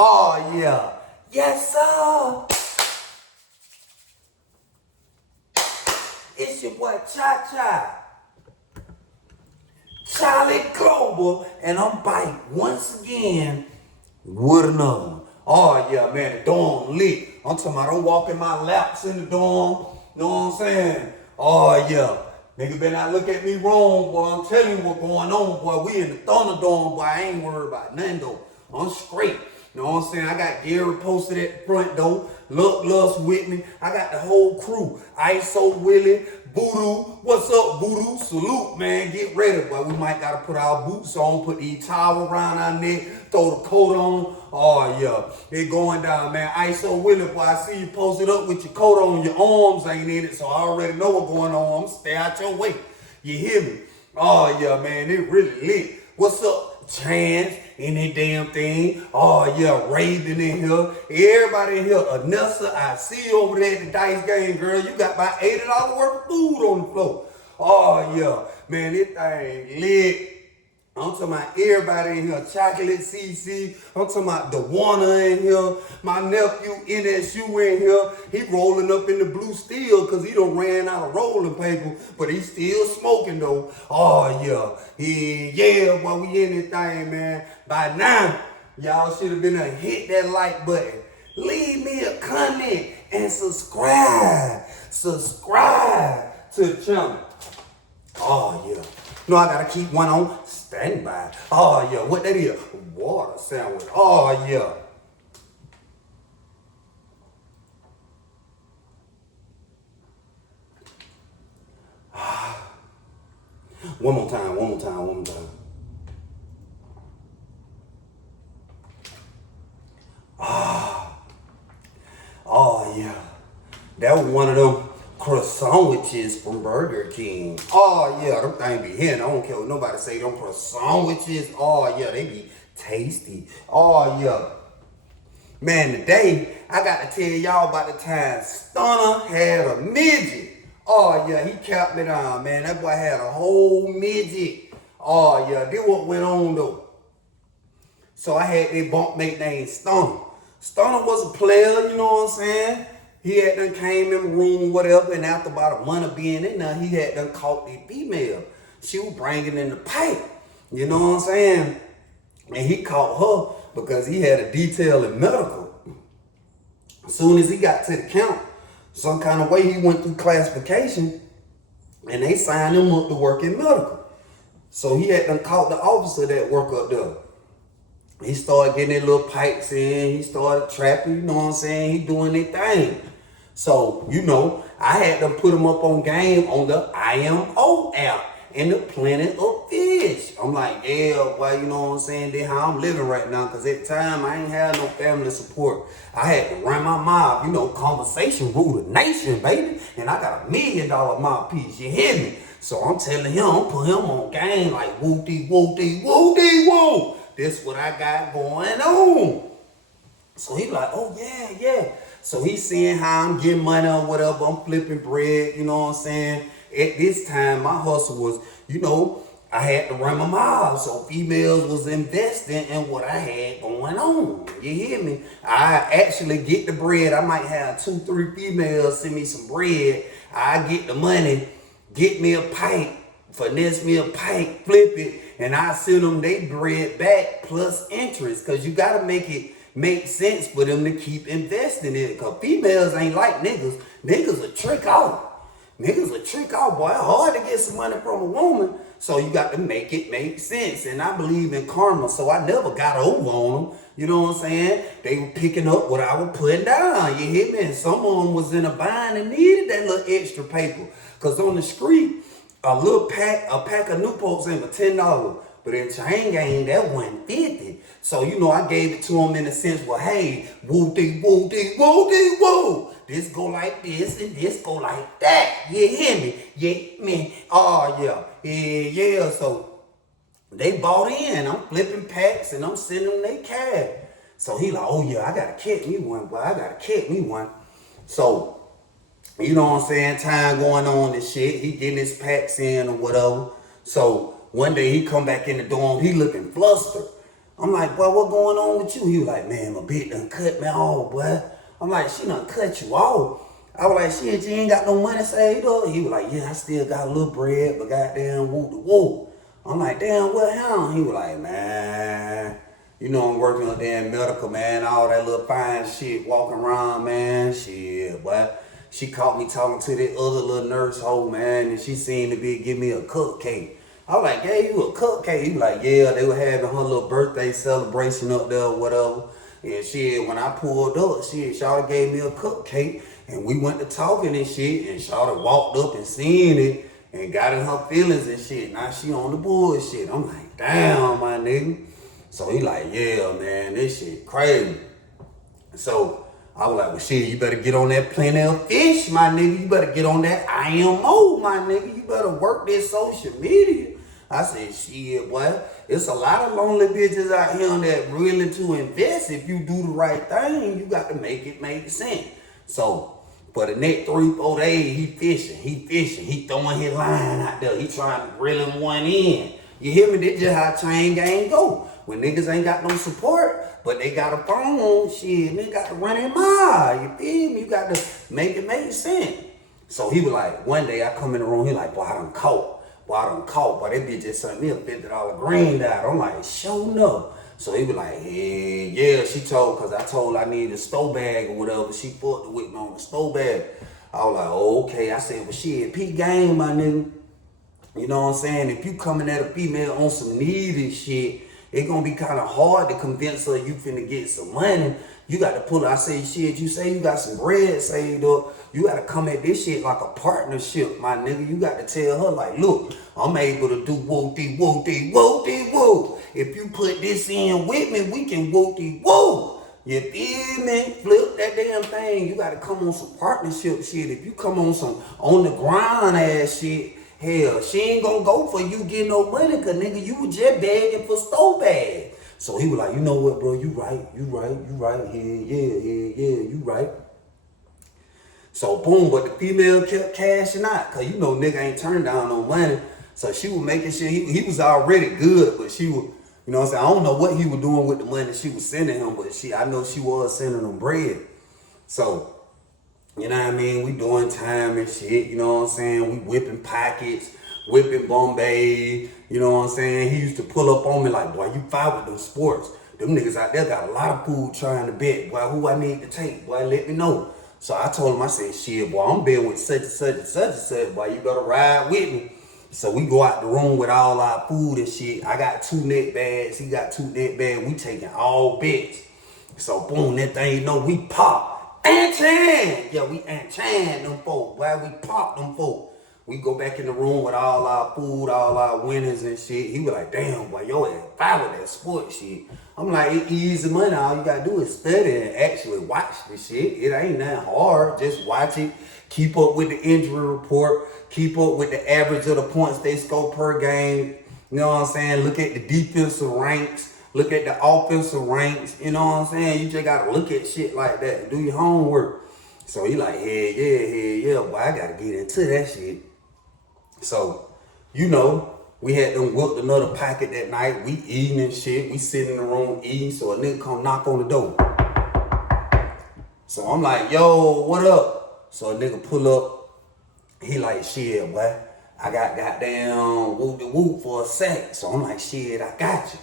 Oh, yeah. Yes, sir. It's your boy Cha-Cha, Charlie Global, and I'm back once again with another one. Oh, yeah, man, the dorm lit. I'm talking about I'm walking my laps in the dorm. You know what I'm saying? Oh, yeah. Nigga better not look at me wrong, boy. I'm telling you what's going on, boy. We in the Thunder Dome, boy. I ain't worried about nothing, though. I'm straight. You know what I'm saying? I got Gary posted at the front door. Look, Lust with me. I got the whole crew. ISO Willie, Voodoo. What's up, Voodoo? Salute, man. Get ready, boy. We might got to put our boots on, put the towel around our neck, throw the coat on. Oh, yeah. It going down, man. ISO Willie, boy. I see you posted up with your coat on. Your arms ain't in it, so I already know what's going on. I'm stay out your way. You hear me? Oh, yeah, man. It really lit. What's up, Chance? In that damn thing. Oh, yeah, Raven in here. Everybody in here. Anessa, I see you over there at the dice game, girl. You got about $80 worth of food on the floor. Oh, yeah. Man, this thing lit. I'm talking about everybody in here. Chocolate CC. I'm talking about the Warner in here. My nephew NSU in here. He rolling up in the blue steel because he done ran out of rolling paper. But he still smoking though. Oh yeah. Yeah, boy, we in this thing, man. By now, y'all should have been a hit that like button. Leave me a comment and subscribe. Subscribe to the channel. Oh yeah. No, I gotta keep one on standby. Oh yeah, what that is? Water sandwich. Oh yeah. One more time. Oh yeah. That was one of them croissantwiches from Burger King. Oh yeah, them things be hitting. I don't care what nobody say. Them croissantwiches. Oh yeah, they be tasty. Oh yeah. Man, today I got to tell y'all about the time Stunna had a midget. Oh yeah, he capped me down, man. That boy had a whole midget. Oh yeah, this what went on though. So I had that bunkmate named Stunna. Stunna was a player, you know what I'm saying? He had done came in the room, whatever, and after about a month of being in there, he had done caught the female. She was bringing in the pipe, you know what I'm saying? And he caught her because he had a detail in medical. As soon as he got to the count, some kind of way he went through classification, and they signed him up to work in medical. So he had done caught the officer that worked up there. He started getting their little pipes in. He started trapping, you know what I'm saying? He doing their thing. So, you know, I had to put him up on game on the IMO app in the Planet of Fish. I'm like, yeah, boy, you know what I'm saying? That's how I'm living right now. Because at the time, I ain't had no family support. I had to run my mouth. You know, conversation rule the nation, baby. And I got $1 million mouthpiece. You hear me? So I'm telling him, I'm put him on game like woo-dee-woo-dee-woo-dee-woo. This what I got going on. So he like, oh yeah. So he seeing how I'm getting money or whatever. I'm flipping bread, you know what I'm saying? At this time, my hustle was, you know, I had to run my mouth. So females was investing in what I had going on. You hear me? I actually get the bread. I might have 2, 3 females send me some bread. I get the money, get me a pipe, finesse me a pipe, flip it, and I send them they bread back plus interest. Cause you gotta make it make sense for them to keep investing in it. Cause females ain't like niggas. Niggas a trick out. Niggas a trick out, boy. Hard to get some money from a woman. So you got to make it make sense. And I believe in karma. So I never got over on them. You know what I'm saying? They were picking up what I was putting down. You hear me? And some of them was in a bind and needed that little extra paper. Cause on the street, a pack of Newports in for $10. But in chain gang, that wasn't 50. So, you know, I gave it to them in the sense, well, hey, woo-dee-woo-dee-woo-dee-woo. This go like this and this go like that. You hear me? Yeah, man. Oh, yeah. Yeah. So they bought in. I'm flipping packs and I'm sending them their cash. So he like, oh, yeah, I got to catch me one, boy. So, you know what I'm saying? Time going on and shit. He getting his packs in or whatever. So one day he come back in the dorm. He looking flustered. I'm like, boy, what going on with you? He was like, man, my bitch done cut me off, boy. I'm like, she done cut you off. I was like, shit, you ain't got no money saved up. He was like, yeah, I still got a little bread, but goddamn, whoop the whoop. I'm like, damn, what happened? He was like, man, you know I'm working on damn medical, man, all that little fine shit walking around, man, shit, boy. She caught me talking to that other little nurse hole, man, and she seemed to be giving me a cupcake. I was like, gave you a cupcake? He was like, yeah, they were having her little birthday celebration up there or whatever. And shit, when I pulled up, shit, Shawty gave me a cupcake, and we went to talking and shit, and Shawty walked up and seen it, and got in her feelings and shit. Now she on the bullshit. I'm like, damn, my nigga. So he like, yeah, man, this shit crazy. So I was like, well, shit, you better get on that plenty of fish, my nigga. You better get on that IMO, my nigga. You better work this social media. I said, shit, boy, it's a lot of lonely bitches out here that willing to invest. If you do the right thing, you got to make it make sense. So for the next 3-4 days, he fishing, he throwing his line out there. He trying to reel him one in. You hear me? This just how chain gang go. When niggas ain't got no support, but they got a phone, shit, nigga got to run in mile. You feel me? You got to make it make sense. So he was like, one day I come in the room, he like, boy, I done caught. Boy, that bitch just sent me a $50 green dot. I'm like, show no. So he was like, yeah, she told, cause I told I needed a stove bag or whatever. She fucked with me on the stove bag. I was like, oh, okay. I said, well, shit, peak game, my nigga. You know what I'm saying? If you coming at a female on some needy shit, it's gonna be kind of hard to convince her you finna get some money. You got to pull it. I say, shit, you say you got some bread saved up. You got to come at this shit like a partnership, my nigga. You got to tell her, like, look, I'm able to do whoop-dee-whoop-dee-whoop-dee-whoop. If you put this in with me, we can whoop-dee-whoop. You feel me? Flip that damn thing. You got to come on some partnership shit. If you come on some on the ground ass shit, hell, she ain't gonna go for you getting no money, cause nigga, you was just begging for stove bags. So he was like, you know what, bro, you right, yeah, you right. So boom, but the female kept cashing out, cause you know nigga ain't turned down no money. So she was making sure he was already good, but she was, you know what I'm saying, I don't know what he was doing with the money she was sending him, but I know she was sending him bread. So, you know what I mean, we doing time and shit, you know what I'm saying, we whipping pockets, whipping Bombay, you know what I'm saying? He used to pull up on me like, boy, you fight with them sports. Them niggas out there got a lot of food trying to bet. Boy, who I need to take? Boy, let me know. So I told him, I said, shit, boy, I'm betting with such and such and such and such. Boy, you better ride with me. So we go out the room with all our food and shit. I got 2 net bags. He got 2 net bags. We taking all bets. So boom, that thing, you know, we pop. Ant-chan! Yeah, we ant-chan them folk. Boy, we pop them folk. We go back in the room with all our food, all our winners and shit. He was like, damn, boy, yo ass fire with that sport shit. I'm like, it's easy money. All you gotta do is study and actually watch the shit. It ain't that hard. Just watch it. Keep up with the injury report. Keep up with the average of the points they score per game. You know what I'm saying? Look at the defensive ranks. Look at the offensive ranks. You know what I'm saying? You just gotta look at shit like that and do your homework. So he like, hell yeah, boy, I gotta get into that shit. So, you know, we had them whooped another pocket that night. We eating and shit. We sitting in the room eating. So a nigga come knock on the door. So I'm like, yo, what up? So a nigga pull up. He like, shit, boy, I got goddamn whoop for a sack. So I'm like, shit, I got you.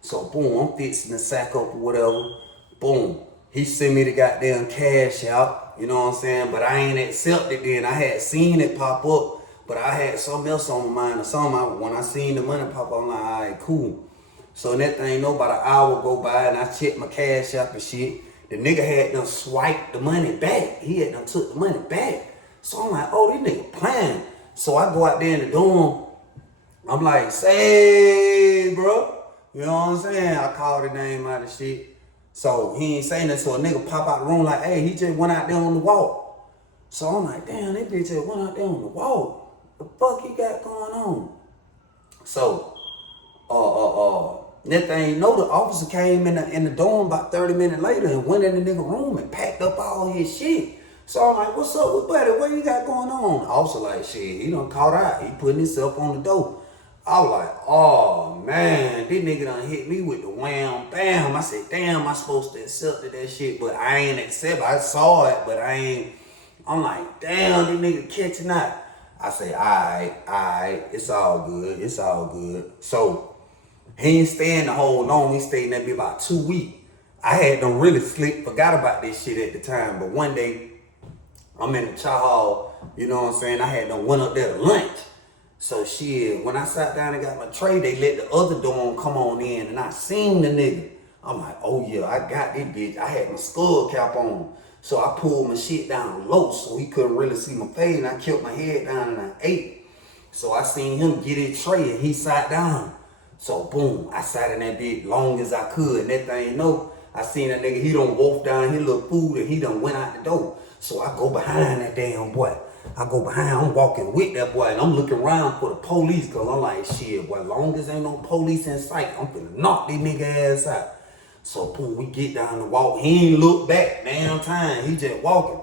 So boom, I'm fixing the sack up or whatever. Boom. He sent me the goddamn cash out. You know what I'm saying? But I ain't accepted then. I had seen it pop up. But I had something else on my mind or something. When I seen the money pop up, I'm like, all right, cool. So that thing, about an hour go by and I checked my cash app and shit. The nigga had done swiped the money back. He had done took the money back. So I'm like, oh, this nigga playing. So I go out there in the dorm. I'm like, say, bro. You know what I'm saying? I called the name out of shit. So he ain't saying that. So a nigga pop out the room like, hey, he just went out there on the walk. So I'm like, damn, that bitch just went out there on the walk. The fuck he got going on? So, that thing, the officer came in the dorm about 30 minutes later and went in the nigga room and packed up all his shit. So I'm like, what's up with buddy? What you got going on? The officer like, shit, he done caught out. He putting himself on the door. I was like, oh man, this nigga done hit me with the wham bam. I said, damn, I supposed to accept that shit, but I ain't accept. I saw it, but I ain't. I'm like, damn, this nigga catching out. I say, alright, it's all good, it's all good. So he ain't staying the whole long. He stayed in that bitch about 2 weeks. I had done really forgot about this shit at the time, but one day I'm in the chow hall, you know what I'm saying? I had done went up there to lunch. So shit, when I sat down and got my tray, they let the other dorm come on in and I seen the nigga. I'm like, oh yeah, I got this bitch. I had my skull cap on. So I pulled my shit down low so he couldn't really see my face and I kept my head down and I ate. So I seen him get his tray and he sat down. So boom, I sat in that bitch long as I could. And that thing, you know, I seen that nigga, he done wolfed down his little food and he done went out the door. So I go behind that damn boy. I'm walking with that boy and I'm looking around for the police cause I'm like, shit, boy, long as ain't no police in sight, I'm finna knock this nigga ass out. So boom, we get down the walk. He ain't look back damn time. He just walking.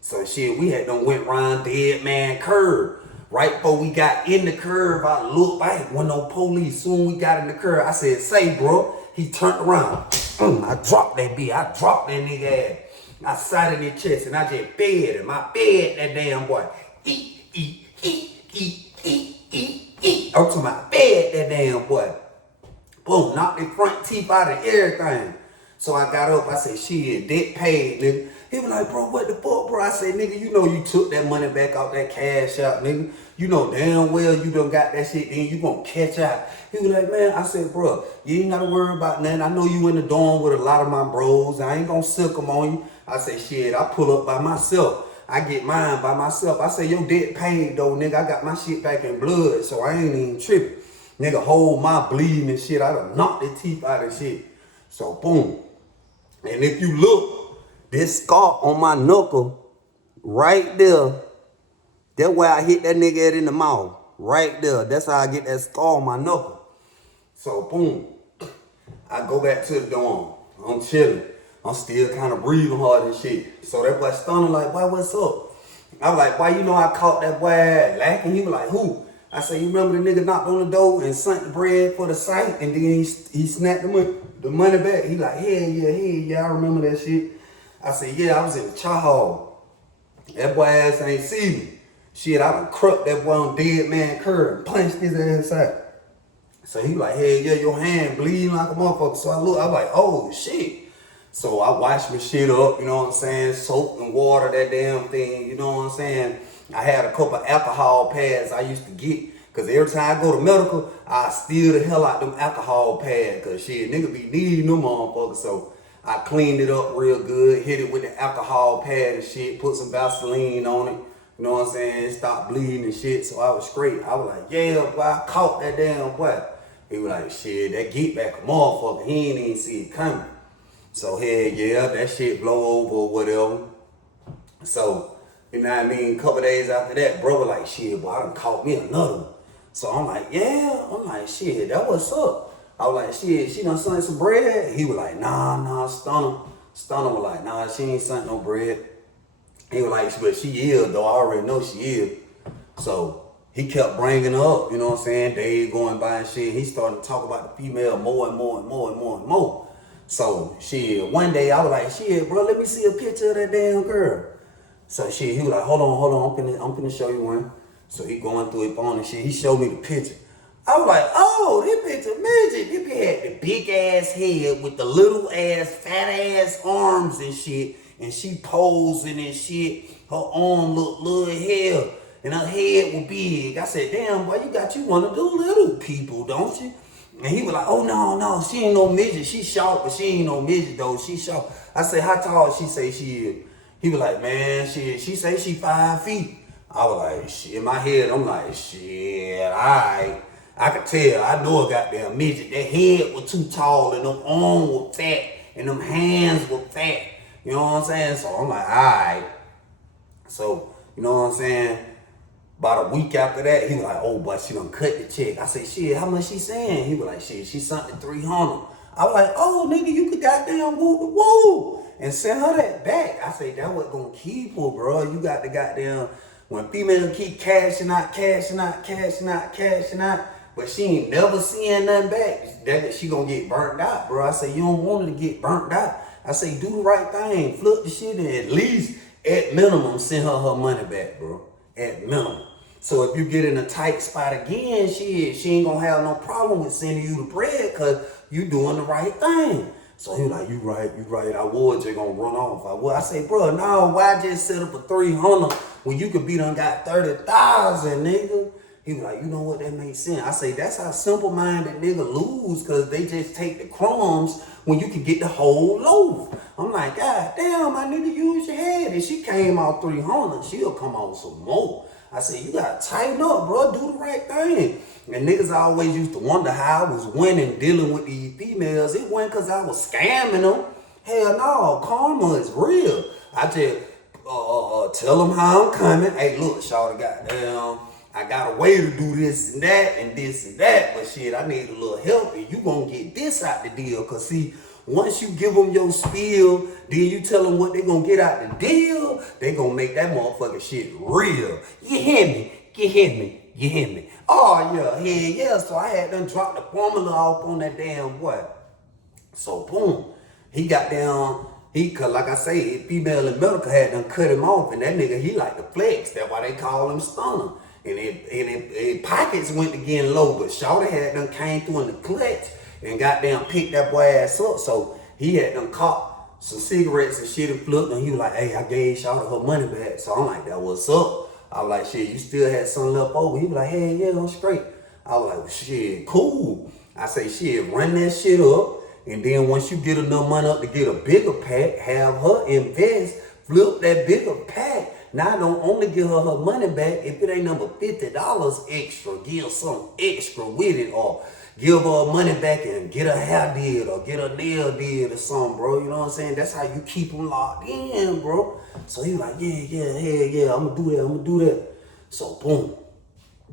So shit, we had done went round dead man curve. Right before we got in the curve, I looked back, wasn't no police. Soon we got in the curve, I said, say bro. He turned around. I dropped that bitch. I dropped that nigga ass. I sat in his chest and I just fed him. I fed that damn boy. Eat. I'm talking about fed that damn boy. Boom, knocked the front teeth out of everything. So I got up, I said, shit, debt paid, nigga. He was like, bro, what the fuck, bro? I said, nigga, you know you took that money back out that cash out, nigga. You know damn well you done got that shit, then you gonna catch out. He was like, man, I said, bro, you ain't gotta worry about nothing. I know you in the dorm with a lot of my bros. I ain't gonna sick them on you. I said, shit, I pull up by myself. I get mine by myself. I say, your debt paid though, nigga. I got my shit back in blood, so I ain't even tripping. Nigga, hold my bleeding and shit. I done knocked the teeth out of shit. So, boom. And if you look, this scar on my knuckle, right there, that's where I hit that nigga in the mouth. Right there. That's how I get that scar on my knuckle. So, boom. I go back to the dorm. I'm chilling. I'm still kind of breathing hard and shit. So that boy Stunna like, boy, what's up? I was like, boy, you know I caught that boy lacking. He was like, who? I said, you remember the nigga knocked on the door and sent the bread for the site and then he snapped the money back? He like, hell yeah, I remember that shit. I said, yeah, I was in the chow hall. That boy ass ain't see me. Shit, I done crooked that boy on dead man curve and punched his ass out. So he like, hey, yeah, your hand bleeding like a motherfucker. So I look, I was like, oh shit. So I washed my shit up, you know what I'm saying? Soap and water that damn thing, you know what I'm saying? I had a couple alcohol pads I used to get. Cause every time I go to medical, I steal the hell out them alcohol pads. Cause shit, nigga be needing them motherfuckers. So I cleaned it up real good, hit it with the alcohol pad and shit, put some Vaseline on it. You know what I'm saying? Stop bleeding and shit. So I was straight. I was like, yeah, boy, I caught that damn boy. He was like, shit, that get back a motherfucker. He ain't even see it coming. So hell yeah, that shit blow over or whatever. So, you know what I mean? A couple days after that, brother like, shit, boy, I done caught me another one. So I'm like, yeah. I'm like, shit, that what's up? I was like, shit, she done sent some bread? He was like, nah, Stunna. Stunna was like, nah, she ain't sent no bread. He was like, but she is, though. I already know she is. So he kept bringing her up, you know what I'm saying? Days going by and shit. He started to talk about the female more and more. So shit, one day I was like, shit, bro, let me see a picture of that damn girl. So shit, he was like, hold on, I'm finna show you one. So he going through his phone and shit. He showed me the picture. I was like, oh, this picture midget. This bitch had the big ass head with the little ass, fat ass arms and shit. And she posing and shit. Her arm looked little hell. And her head was big. I said, damn, boy, you one of the little people, don't you? And he was like, oh, no, she ain't no midget. She short, but she ain't no midget, though. She short. I said, how tall she say she is? He was like, man, she say she 5 feet. I was like, shit, in my head, I'm like, shit, all right. I could tell, I know a goddamn midget. That head was too tall and them arms were fat and them hands were fat. You know what I'm saying? So I'm like, all right. So, you know what I'm saying? About a week after that, he was like, oh, but she done cut the check. I said, shit, how much she saying? He was like, shit, she sent the 300. I was like, oh, nigga, you could goddamn woo and send her that back. I said, that what gonna keep her, bro. You got the goddamn, when females keep cashing out, but she ain't never seeing nothing back. That she gonna get burnt out, bro. I say, you don't want her to get burnt out. I say, do the right thing, flip the shit, and at least, at minimum, send her money back, bro. At minimum. So if you get in a tight spot again, she ain't gonna have no problem with sending you the bread because you doing the right thing. So he like, you right. I was just gonna run off. I say, bro, no, why just set up a 300 when you could be done got 30,000, nigga? He was like, you know what, that makes sense. I say, that's how simple-minded nigga lose, because they just take the crumbs when you can get the whole loaf. I'm like, God damn, my nigga, use your head. And she came out 300, she'll come out some more. I said, you gotta tighten up, bro, do the right thing. And niggas always used to wonder how I was winning dealing with these females. It wasn't because I was scamming them. Hell no, karma is real. I just tell them how I'm coming. Hey, look, shawty, goddamn, I got a way to do this and that and this and that, but shit, I need a little help, and you gonna get this out the deal. Cause see, once you give them your spiel, then you tell them what they gonna get out the deal, they gonna make that motherfucking shit real. You hear me? You hear me? Oh yeah, yeah. So I had done dropped the formula off on that damn boy. So boom, he got down. Cause like I say, female and medical had done cut him off, and that nigga, he like the flex. That's why they call him Stunna. And it pockets went to getting low, but Shawty had done came through in the clutch and goddamn picked that boy ass up. So he had done caught some cigarettes and shit and flipped, and he was like, hey, I gave Shawty her money back. So I'm like, that what's up? I was like, shit, you still had something left over? He was like, hey, yeah, I'm straight. I was like, shit, cool. I say, shit, run that shit up. And then once you get enough money up to get a bigger pack, have her invest, flip that bigger pack. Now I don't only give her money back if it ain't number $50 extra. Give some extra with it, or give her money back and get a hair did or get a nail did or something, bro. You know what I'm saying? That's how you keep them locked in, bro. So he like, yeah, I'm gonna do that. So boom.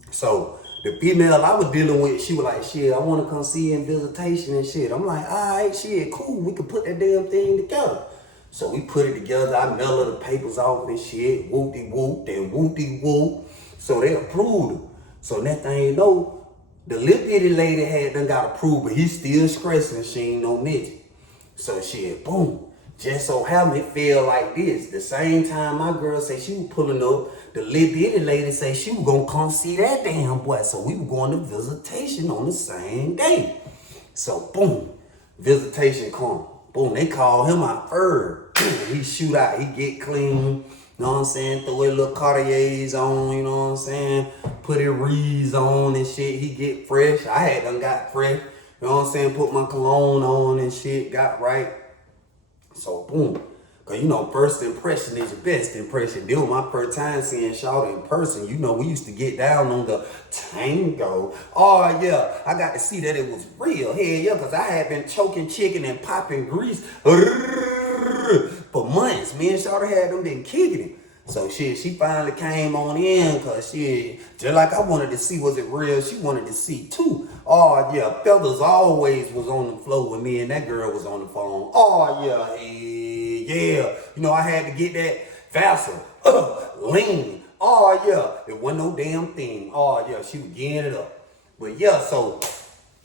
So the female I was dealing with, she was like, shit, I want to come see you in Visitation and shit. I'm like, all right, shit, cool. We can put that damn thing together. So we put it together. I mailed her the papers off and shit. Whoop-de-whoop, then whoop-de-whoop. So they approved her. So next thing you know, the little bitty lady had done got approved, but he still stressing she ain't no midget. So shit, boom. Just so happened it feel like this. The same time my girl said she was pulling up, the little bitty lady said she was gonna come see that damn boy. So we were going to Visitation on the same day. So boom, Visitation come. Boom, they call him out first. He shoot out, he get clean, you know what I'm saying? Throw his little Cartiers on, you know what I'm saying? Put his Reeds on and shit, he get fresh. I had done got fresh, you know what I'm saying? Put my cologne on and shit, got right. So boom, cause you know, first impression is your best impression. This was my first time seeing Shawty in person. You know, we used to get down on the tango. Oh yeah, I got to see that it was real. Hell yeah, cause I had been choking chicken and popping grease for months. Me and Shawty had them been kicking it. So shit, she finally came on in, cause shit, just like I wanted to see was it real, she wanted to see too. Oh yeah, Feathers always was on the floor with me and that girl was on the phone. Oh yeah, hey, yeah. You know, I had to get that faster, lean. Oh yeah, it wasn't no damn thing. Oh yeah, she was getting it up. But yeah, so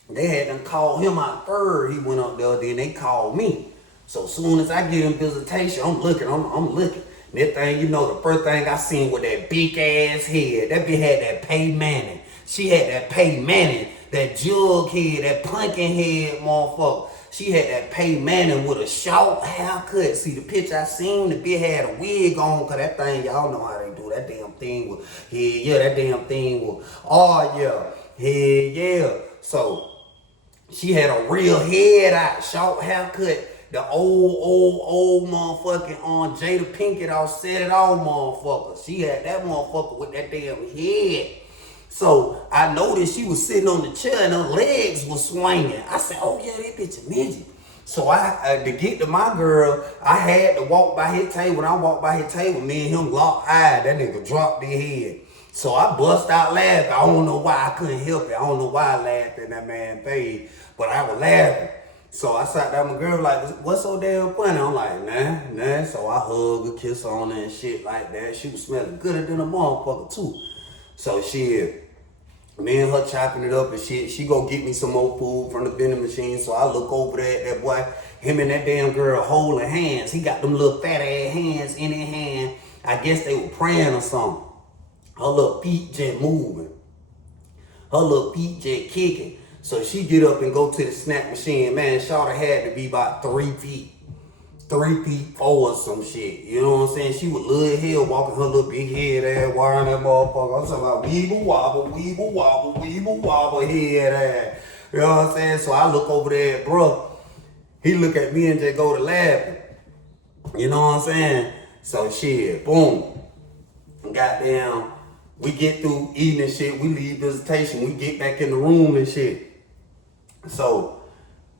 they had them call him out first. He went up there, then they called me. So as soon as I get in Visitation, I'm looking. That thing, you know, the first thing I seen was that big ass head. That bitch had that Pay Manning. She had that Pay Manning, that jug head, that pumpkin head motherfucker. She had that Pay Manning with a short haircut. See, the picture I seen, the bitch had a wig on, cause that thing, y'all know how they do. That damn thing was, that damn thing was, yeah. So, she had a real head out, short haircut. The old motherfucking on Jada Pinkett all set it all motherfucker. She had that motherfucker with that damn head. So I noticed she was sitting on the chair and her legs were swinging. I said, oh yeah, that bitch a midget. So I to get to my girl, I had to walk by his table. When I walked by his table, me and him locked eyes. That nigga dropped his head. So I bust out laughing. I don't know why I couldn't help it. I don't know why I laughed in that man's face, but I was laughing. So I sat down with my girl like, what's so damn funny? I'm like, nah. So I hug her, kiss on her and shit like that. She was smelling gooder than a motherfucker too. So shit, Me and her chopping it up and shit. She go get me some more food from the vending machine. So I look over there at that boy, him and that damn girl holding hands. He got them little fat ass hands in his hand. I guess they were praying or something. Her little feet just moving. Her little feet just kicking. So she get up and go to the snack machine. Man, Shawty had to be about 3 feet. 3 feet 4 or some shit. You know what I'm saying? She was little hell walking her little big head ass, wiring that motherfucker. I'm talking about weeble wobble, head ass. You know what I'm saying? So I look over there at bro. He look at me and just go to laughing. You know what I'm saying? So shit, boom. Goddamn, we get through eating and shit. We leave visitation. We get back in the room and shit. So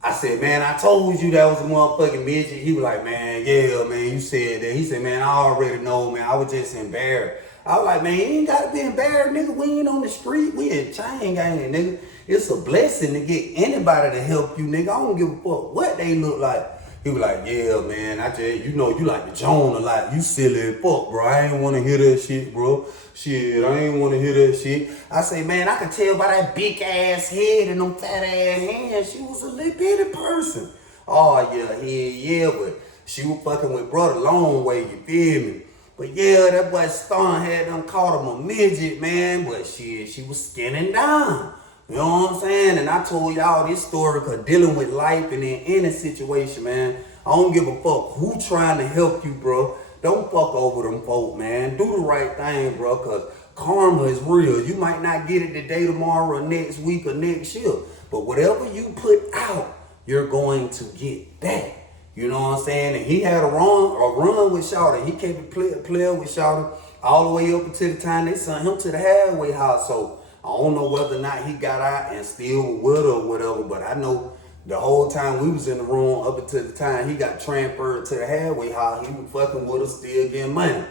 I said, man, I told you that was a motherfucking midget. He was like, man, yeah, man, you said that. He said, man, I already know, man. I was just embarrassed. I was like, man, you ain't got to be embarrassed, nigga. We ain't on the street. We in chain gang, nigga. It's a blessing to get anybody to help you, nigga. I don't give a fuck what they look like. He was like, yeah, man, I just, you know, you like the Joan a lot. You silly as fuck, bro. I ain't want to hear that shit, bro. Shit, I ain't want to hear that shit. I say, man, I can tell by that big ass head and them fat ass hands, she was a little bitty person. Oh, yeah, but she was fucking with brother long way, you feel me? But yeah, that boy Stunna had done caught him a midget, man. But shit, she was skinning down. You know what I'm saying? And I told y'all this story because dealing with life and in any situation, man, I don't give a fuck who trying to help you, bro. Don't fuck over them folk, man. Do the right thing, bro, because karma is real. You might not get it today, tomorrow, or next week, or next year. But whatever you put out, you're going to get that. You know what I'm saying? And he had a run with Shawty. He kept it player with Shawty all the way up until the time they sent him to the halfway house. So I don't know whether or not he got out and still with her or whatever, but I know the whole time we was in the room up until the time he got transferred to the halfway house, he was fucking with her, still getting money.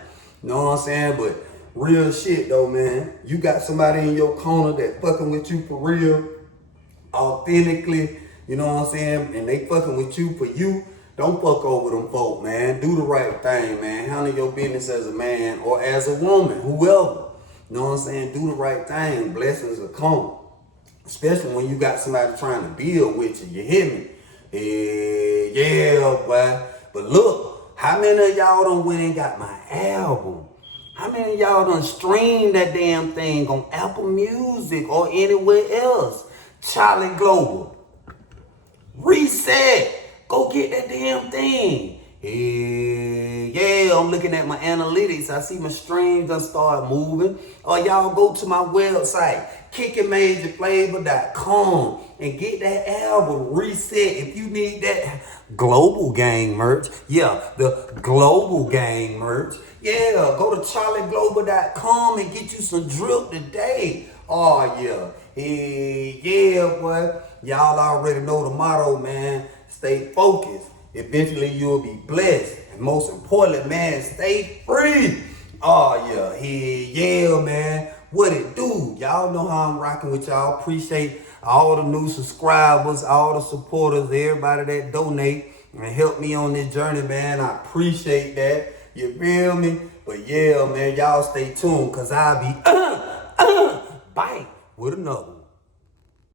You know what I'm saying? But real shit though, man. You got somebody in your corner that fucking with you for real, authentically, you know what I'm saying? And they fucking with you for you. Don't fuck over them folk, man. Do the right thing, man. Handle your business as a man or as a woman, whoever. You know what I'm saying? Do the right thing. Blessings will come. Especially when you got somebody trying to build with you. You hear me? Yeah, boy. But look, how many of y'all done went and got my album? How many of y'all done streamed that damn thing on Apple Music or anywhere else? Charlie Global. Reset. Go get that damn thing. Yeah, I'm looking at my analytics. I see my streams done start moving. Or y'all go to my website, kickingmajorflavor.com, and get that album Reset. If you need that Global Gang merch, yeah, the Global Gang merch, yeah, go to charlieglobal.com and get you some drip today. Oh, yeah. Yeah, boy. Y'all already know the motto, man. Stay focused. Eventually you'll be blessed. And most importantly, man, stay free. Oh, yeah, man. What it do? Y'all know how I'm rocking with y'all. Appreciate all the new subscribers, all the supporters, everybody that donate and help me on this journey, man. I appreciate that. You feel me? But yeah, man, y'all stay tuned because I'll be bite with another one.